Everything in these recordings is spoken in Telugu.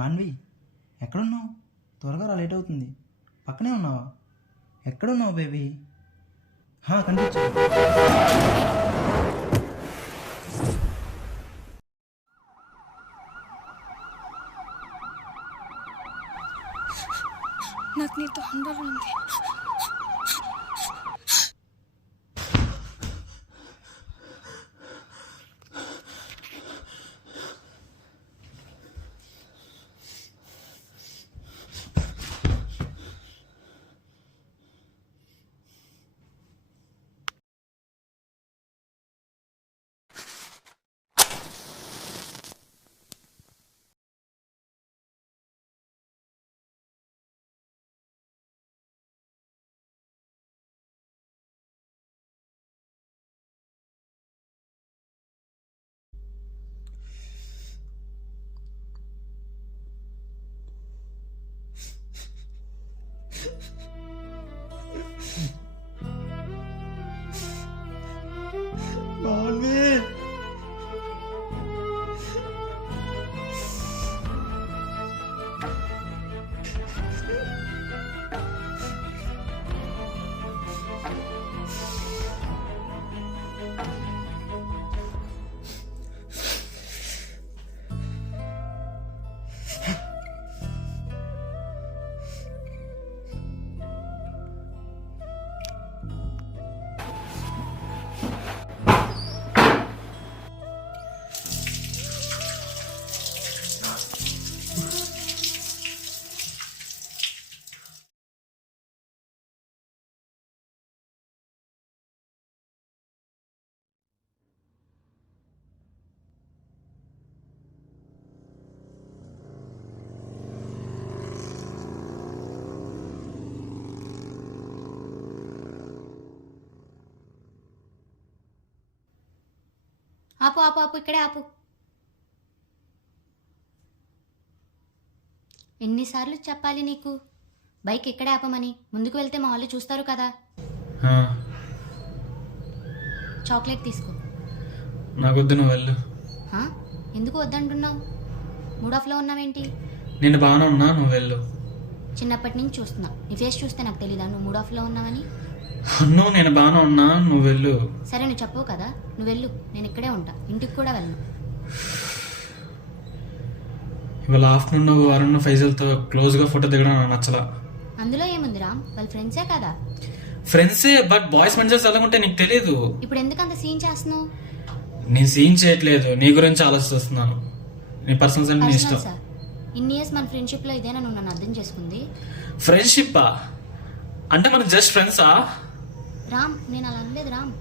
మాన్వి, ఎక్కడున్నావు? త్వరగా రా, లేట్ అవుతుంది. పక్కనే ఉన్నావా? ఎక్కడున్నావు బేబీ? కనిపించు. నాకు నీతో ఉండాలంది. మాన్వి, ఆపు ఆపు ఆపు, ఇక్కడే ఆపు. ఎన్నిసార్లు చెప్పాలి నీకు బైక్ ఇక్కడే ఆపమని? ముందుకు వెళ్తే మా వాళ్ళు చూస్తారు కదా. చాక్లెట్ తీసుకో. నాకొద్దు, నువ్వు వెళ్ళు. ఎందుకు వద్దంటున్నావు? మూడ్ ఆఫ్లో ఉన్నావేంటి? నేను బాగానే ఉన్నా, నువ్వు వెళ్ళు. చిన్నప్పటి నుంచి చూస్తున్నా, నీ ఫేస్ చూస్తే నాకు తెలీదా నువ్వు మూడ్ ఆఫ్లో ఉన్నావని? నువ్వు నేను బాగానే ఉన్నా, నువ్వు వెళ్ళు. సరే, నువ్వు చెప్పవు కదా, నువ్వు వెళ్ళు. నేను ఇక్కడే ఉంటా, ఇంటికి కూడా వెళ్ళను. ఇవాళ ఆఫ్టర్నూన్ నువ్వు వరుణ్ ఫైజల్తో క్లోజ్గా ఫోటో దిగడం నాకు నచ్చలా. అందులో ఏముంది రామ్, వాళ్ళ ఫ్రెండ్సే కదా. ఫ్రెండ్సే, బట్ బాయ్స్ మెంటల్స్ ఎలా ఉంటే నీకు తెలియదు. ఇప్పుడు ఎందుకు అంత సీన్ చేస్తున్నావు? నేను సీన్ చేయట్లేదు, నీ గురించి ఆలోచిస్తున్నాను. నీ పర్సనల్స్ అంటే నీ ఇష్టం. సార్, ఇన్ని ఇయర్స్ మన ఫ్రెండ్షిప్లో ఇదేనా నువ్వు నన్ను అర్థం చేసుకుంది? ఫ్రెండ్షిప్పా? అంటే మనం జస్ట్ ఫ్రెండ్సా? రామ్, నేను అలా అనలేదు రామ్.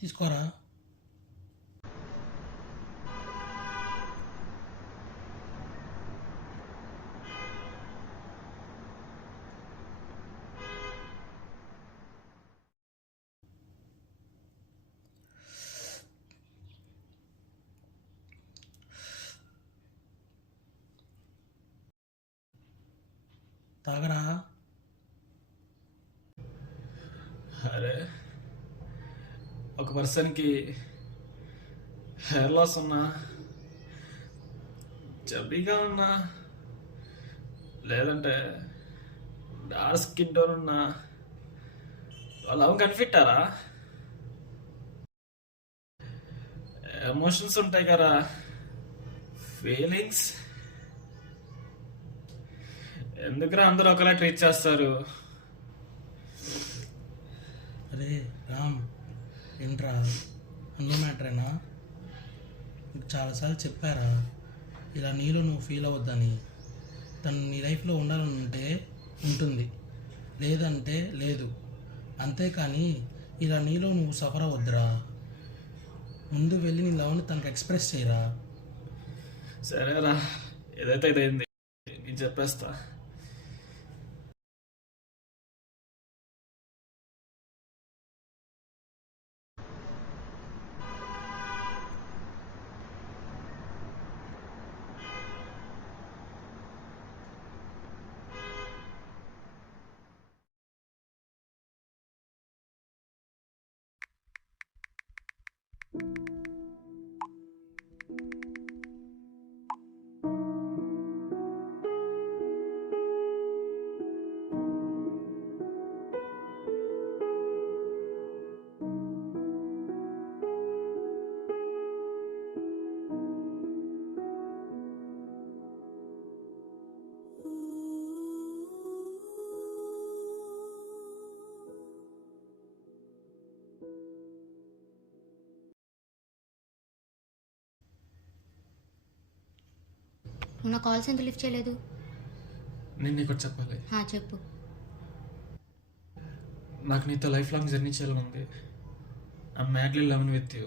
తీసుకోరా. తాగరా. అరే, ఒక పర్సన్కి హెయిర్ లాస్ ఉన్నా, చబ్బీగా ఉన్నా, లేదంటే డార్క్ స్కిన్ టోన్ ఉన్నా, వాళ్ళు కనిపెట్టారా? ఎమోషన్స్ ఉంటాయి కదా, ఫీలింగ్స్. ఎందుకురా అందరూ ఒకలా ట్రీట్ చేస్తారు? అరే రామ్, ఏంట్రా అన్న మ్యాటరేనా? నీకు చాలాసార్లు చెప్పారా ఇలా నీలో నువ్వు ఫీల్ అవ్వద్దని. తను నీ లైఫ్లో ఉండాలని ఉంటే ఉంటుంది, లేదంటే లేదు. అంతేకాని ఇలా నీలో నువ్వు సఫర్ అవ్వద్దురా. ముందు వెళ్ళి నీ లవ్ని తనకు ఎక్స్ప్రెస్ చేయరా. సరేరా, ఏదైతే ఇదైంది, నేను చెప్పేస్తా. నువ్వు నా కాల్స్ ఎందుకు లిఫ్ట్ చేయలేదు? నేను నీకు ఒకటి చెప్పాలి. చెప్పు. నాకు నీతో లైఫ్ లాంగ్ జర్నీ చేయాలని ఉంది. I madly love with you.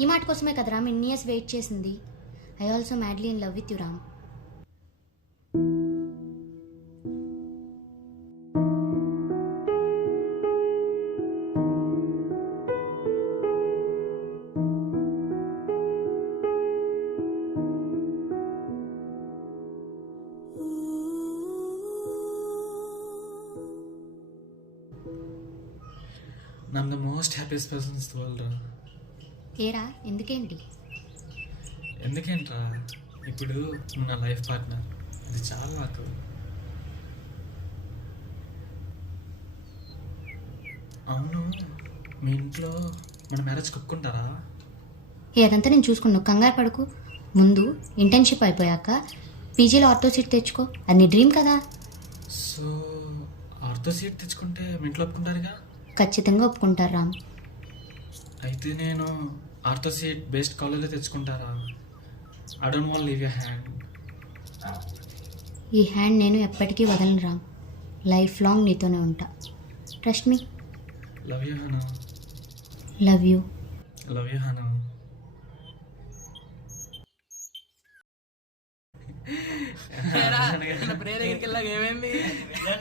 ఈ మాట కోసమే కదా రామ్ ఇన్ని ఇయర్స్ వెయిట్ చేసింది. I also madly in love with you Ram. I'm the most happiest person in the world రా. ఏరా ఎందుకేంటి? ఎందుకేంట్రా, ఇప్పుడు నువ్వు నా లైఫ్ పార్ట్నర్, అది చాలా నాకు. అవును, మీ ఇంట్లో మన మ్యారేజ్ ఒప్పుకుంటారా? అదంతా నేను చూసుకున్నాను, కంగారు పడుకు. ముందు ఇంటర్న్షిప్ అయిపోయాక పీజీలో ఆర్థో సీట్ తెచ్చుకో. అది నీ డ్రీమ్ కదా. సో ఆర్థో సీట్ తెచ్చుకుంటే మీ ఇంట్లో ఒప్పుకుంటారుగా? ఖచ్చితంగా ఒప్పుకుంటారు రామ్. అయితే నేను ఆర్థో సీట్ బెస్ట్ కాలేజ్లో తెచ్చుకుంటారా? I don't want leave your hand. ఈ హ్యాండ్ నేను ఎప్పటికీ వదలను రామ్. లైఫ్ లాంగ్ నీతోనే ఉంటా. Trust me. Love you Hana. Love you. Love you Hana. Prayer దగ్గరికి వెళ్ళాక ఏమైంది?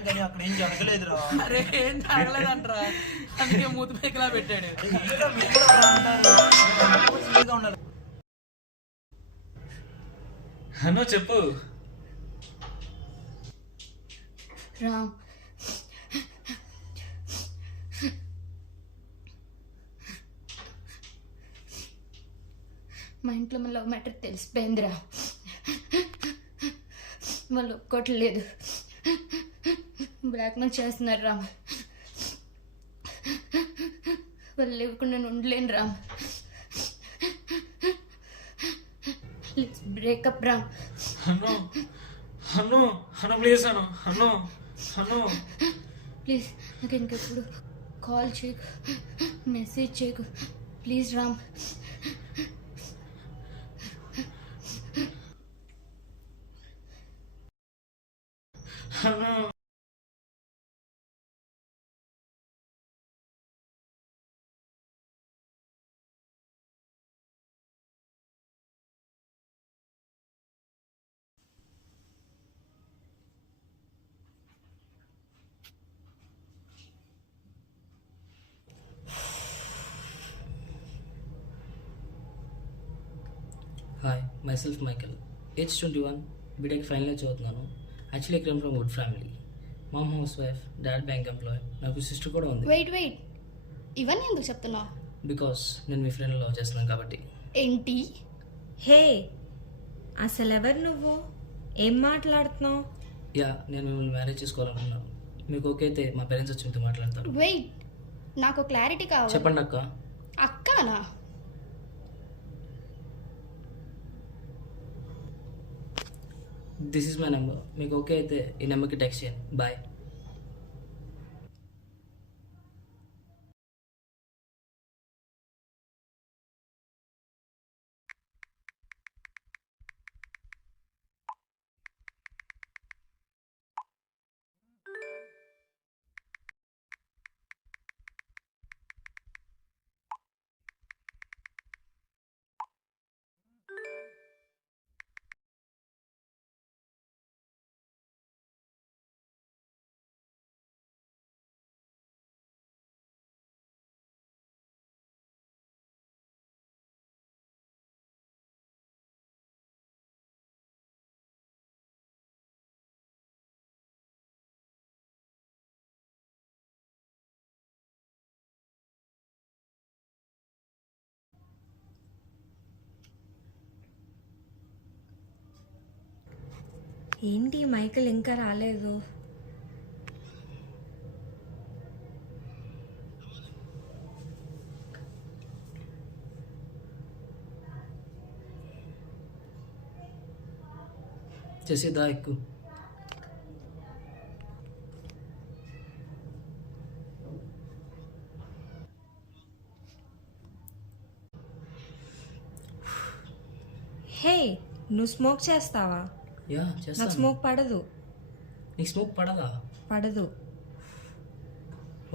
కానీ అక్కడ ఏం జరగలేదురా. అరే ఏం తాగలేదంటరా, అందుకే మూతి పైకిలా పెట్టాడు. ఇంకా మీరు కూడా అలా అంటారు. చిన్నగా ఉండాలి. హనో చెప్పు. రామ్, మా ఇంట్లో మన లవ్ మ్యాటర్ తెలిసిపోయిందిరా. వాళ్ళు ఒప్పుకోవట్లేదు, బ్లాక్మెయిల్ చేస్తున్నారు రామ్. వాళ్ళు లేకుండా నేను ఉండలేను రామ్. Please breakup Ram. హనో హనో హనో ప్లీజ్ హనో హనో హనో ప్లీజ్ నాకు ఇంకెప్పుడు కాల్ చేయకు, మెసేజ్ చేయకు ప్లీజ్ రామ్. హనో. Hi, myself Michael, age 21, BTech final year చదువుతున్నాను. Actually come from good family. Mom housewife, dad bank employee, నాకు సిస్టర్ కూడా ఉంది. వెయిట్ ఇవన్నీ ఎందుకు చెప్తున్నావు? బికాస్ నేను మీ ఫ్రెండ్ లవ్ చేస్తున్నాను కాబట్టి. ఏంటి? హే, అసలు ఎవరు నువ్వు? ఏం మాట్లాడుతున్నావు? యా, నేను మిమ్మల్ని మ్యారేజ్ చేసుకోవాలనుకున్నాను. మీకు ఓకే అయితే మా పేరెంట్స్ వచ్చి మీతో మాట్లాడతారు. వెయిట్, నాకు క్లారిటీ కావాలి. చెప్పండి అక్క. అక్కనా? This is my number. మీకు ఓకే అయితే ఈ నెంబర్కి టెక్స్ట్ చేయండి. బాయ్. ఏంటి మైకేల్ ఇంకా రాలేదు? జెస్సీ దా ఎక్కు. హే, నువ్వు స్మోక్ చేస్తావా? యా నాకు చేస్తాను. స్మోక్ పడదు. నీకు స్మోక్ పడదా? పడదు.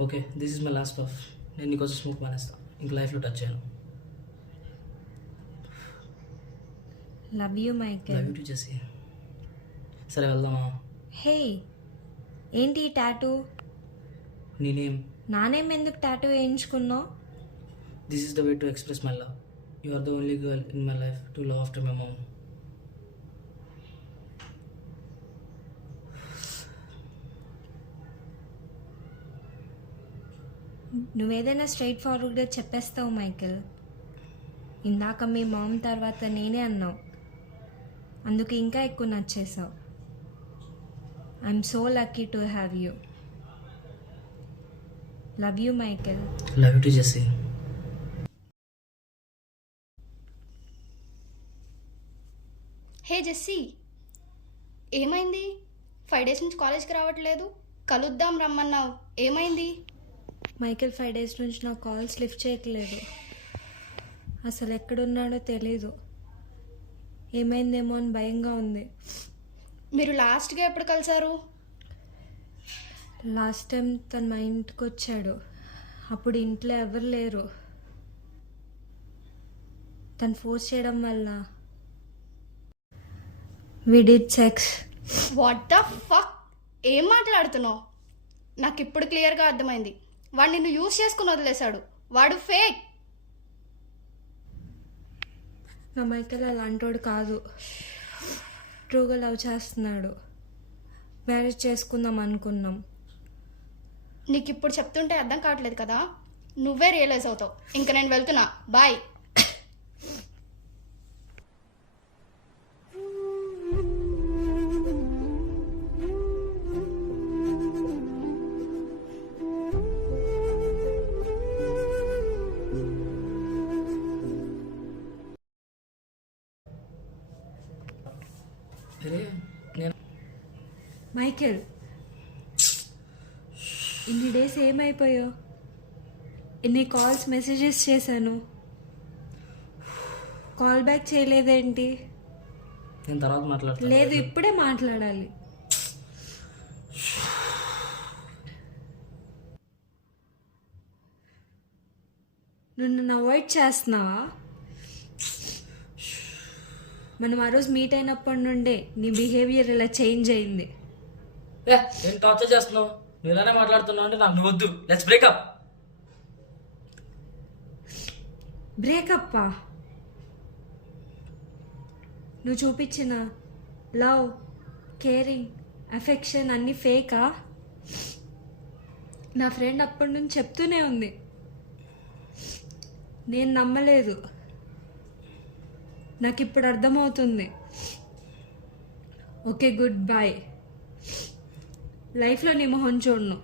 Okay, this is my last puff. నేను నీకోసం స్మోక్ మానేస్తా. ఇంక లైఫ్లో టచ్ చేయను. Love you Michael. Love you too Jessie. సరే వెళ్దామా? హే, ఏంటి ఈ టాటూ? నీ నేమ్. నానేం ఎందుకు టాటూ వేయించుకున్నావు? This is the way to express my love. You are the only girl in my life to love after my mom. నువ్వేదైనా స్ట్రైట్ ఫార్వర్డ్గా చెప్పేస్తావు మైకేల్. ఇందాక మీ మామ్ తర్వాత నేనే అన్నావు, అందుకు ఇంకా ఎక్కువ నచ్చేసావు. I'm so lucky to have you. Love you Michael. Love you too Jessie. Hey Jessie, ఏమైంది? 5 days నుంచి కాలేజ్కి రావట్లేదు. కలుద్దాం రమ్మన్నావు, ఏమైంది? మైకేల్ 5 days నుంచి నా కాల్స్ లిఫ్ట్ చేయట్లేదు. అసలు ఎక్కడున్నాడో తెలీదు. ఏమైందేమో అని భయంగా ఉంది. మీరు లాస్ట్గా ఎప్పుడు కలిసారు? లాస్ట్ టైం తను మా ఇంటికి వచ్చాడు. అప్పుడు ఇంట్లో ఎవరు లేరు. తను ఫోర్స్ చేయడం వల్ల we did sex. What the fuck? ఏం మాట్లాడుతున్నావు? నాకు ఇప్పుడు క్లియర్గా అర్థమైంది. వాడు నిన్ను యూజ్ చేసుకుని వదిలేశాడు. వాడు ఫేక్. నా మైకేల్ అలాంటోడు కాదు. ట్రూగా లవ్ చేస్తున్నాడు. మ్యారేజ్ చేసుకుందాం అనుకున్నాం. నీకు ఇప్పుడు చెప్తుంటే అర్థం కావట్లేదు కదా. నువ్వే రియలైజ్ అవుతావు. ఇంకా నేను వెళ్తున్నా, బాయ్. అరే నేను మైకేల్, ఇన్ని డేస్ ఏమైపోయావు? ఎన్ని కాల్స్ మెసేజెస్ చేశాను, కాల్ బ్యాక్ చేయలేదేంటి? నేను తర్వాత మాట్లాడతాను. లేదు, ఇప్పుడే మాట్లాడాలి. నువ్వు నన్ను అవాయిడ్ చేస్తున్నావా? మనం ఆ రోజు మీట్ అయినప్పటి నుండే నీ బిహేవియర్ ఇలా చేంజ్ అయింది. నేను టార్చర్ చేస్తున్నావు. నువ్వు ఇలానే మాట్లాడుతున్నావు అంటే నాకు నువ్వు వద్దు. Let's breakup. బ్రేకప్పా? నువ్వు చూపించిన లవ్, కేరింగ్, అఫెక్షన్ అన్నీ ఫేకా? నా ఫ్రెండ్ అప్పటి నుంచి చెప్తూనే ఉంది. నేను నమ్మలేదు. నాకు ఇప్పుడు అర్థమవుతుంది. Okay, good boy. లైఫ్లో నీ మొహం చూడను.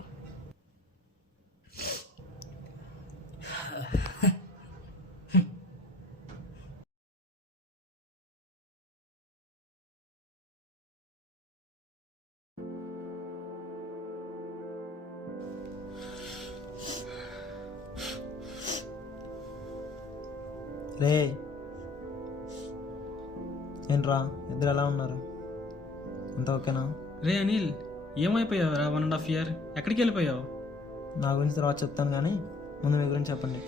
రే ఏంట్రా, ఇద్దరు ఎలా ఉన్నారు? అంతా ఓకేనా? రే అనిల్, ఏమైపోయావురా 1.5 year? ఎక్కడికి వెళ్ళిపోయావు? నా గురించి తర్వాత చెప్తాను, కానీ ముందు మీ గురించి చెప్పండి.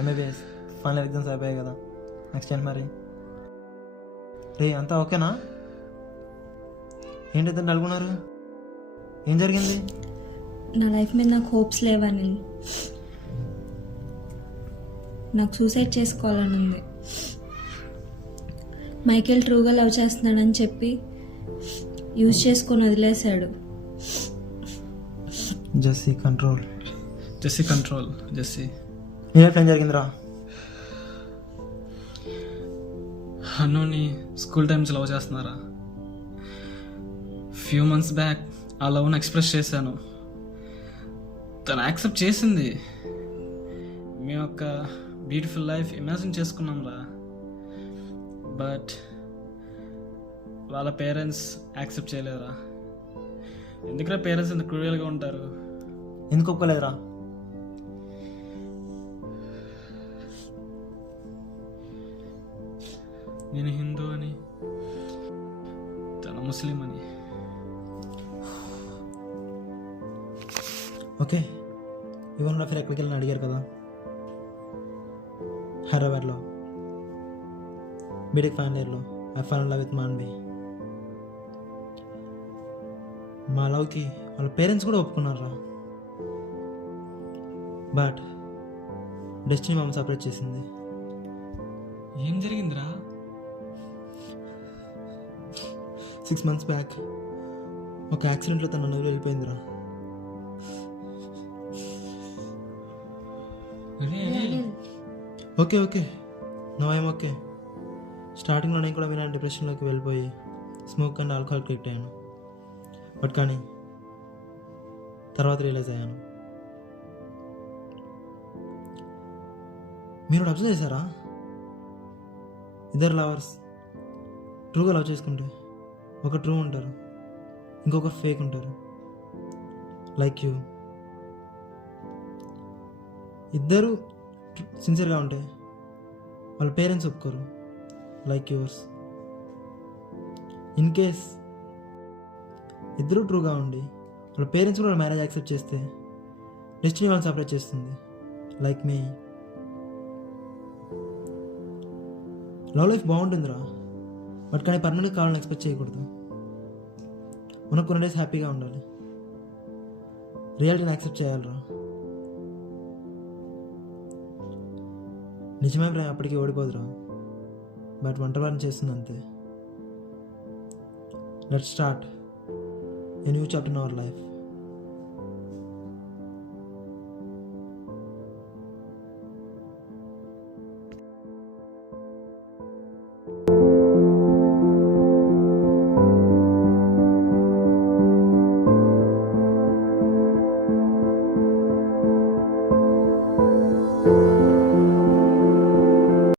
ఎంబీబీఎస్ ఫైనల్ ఎగ్జామ్స్ అయిపోయాయి కదా, నెక్స్ట్ ఏంటి మరి? రే అంతా ఓకేనా? ఏంటి ఇద్దరు నలుగున్నారు? ఏం జరిగింది? నా లైఫ్ మీద నాకు హోప్స్ లేవని, నాకు సూసైడ్ చేసుకోవాలని ఉంది. మైకేల్ ట్రూగా లవ్ చేస్తున్నాడని చెప్పి యూజ్ చేసుకొని వదిలేశాడు. Jessie control. Jessie control. Jessie, నీ లైఫ్ ఏం జరిగిందిరా? అన్నోని స్కూల్ టైమ్స్ లవ్ చేస్తున్నారా? ఫ్యూ మంత్స్ బ్యాక్ ఆ లవ్ని ఎక్స్ప్రెస్ చేశాను. తను యాక్సెప్ట్ చేసింది. మీ యొక్క బ్యూటిఫుల్ లైఫ్ ఇమాజిన్ చేసుకున్నాం రా. బట్ వాళ్ళ పేరెంట్స్ యాక్సెప్ట్ చేయలేదురా. ఎందుకురా పేరెంట్స్ ఎంత క్రూయల్గా ఉంటారు? ఎందుకు ఒప్పుకోలేదురా? నేను హిందూ అని, తన ముస్లిం అని. ఓకే, ఇవన్న నా ఫిర్ ఎక్కడికి వెళ్ళని అడిగారు కదా, హైదరాబాద్లో బీటెక్ ఫైనల్ ఇయర్లో I final love with Manvi. మా లవ్కి వాళ్ళ పేరెంట్స్ కూడా ఒప్పుకున్నారా. బట్ డెస్టినీ మమ్మల్ని సపరేట్ చేసింది. ఏం జరిగిందిరా? 6 months బ్యాక్ ఒక యాక్సిడెంట్లో తన నవ్వులు వెళ్ళిపోయిందిరా. Okay no I'm okay. స్టార్టింగ్లో నేను కూడా మీరు డిప్రెషన్లోకి వెళ్ళిపోయి స్మోక్ అండ్ ఆల్కహాల్ క్రియేట్ అయ్యాను. బట్ కానీ తర్వాత రియలైజ్ అయ్యాను. మీరు అబ్జర్వ్ చేశారా? ఇద్దరు లవర్స్ ట్రూగా లవ్ చేసుకుంటే ఒక ట్రూ ఉంటారు, ఇంకొకరు ఫేక్ ఉంటారు. Like you. ఇద్దరు సిన్సియర్గా ఉంటే వాళ్ళ పేరెంట్స్ ఒప్పుకోరు. Like yours. ఇన్ కేస్ ఇద్దరు ట్రూగా ఉండి వాళ్ళ పేరెంట్స్ కూడా మ్యారేజ్ యాక్సెప్ట్ చేస్తే డెస్టినీ వాళ్ళని సపరేట్ చేస్తుంది. లైక్ మీ. లవ్ లైఫ్ బాగుంటుందిరా, బట్ కానీ పర్మనెంట్ కావాలని ఎక్స్పెక్ట్ చేయకూడదు. ఉన్న కొన్ని డేస్ హ్యాపీగా ఉండాలి. రియాలిటీని యాక్సెప్ట్ చేయాలిరా. నిజమే ప్రేమ అప్పటికి ఓడిపోదురా, బట్ వంటవారిని చేస్తుంది అంతే. Let's start a new chapter in our life.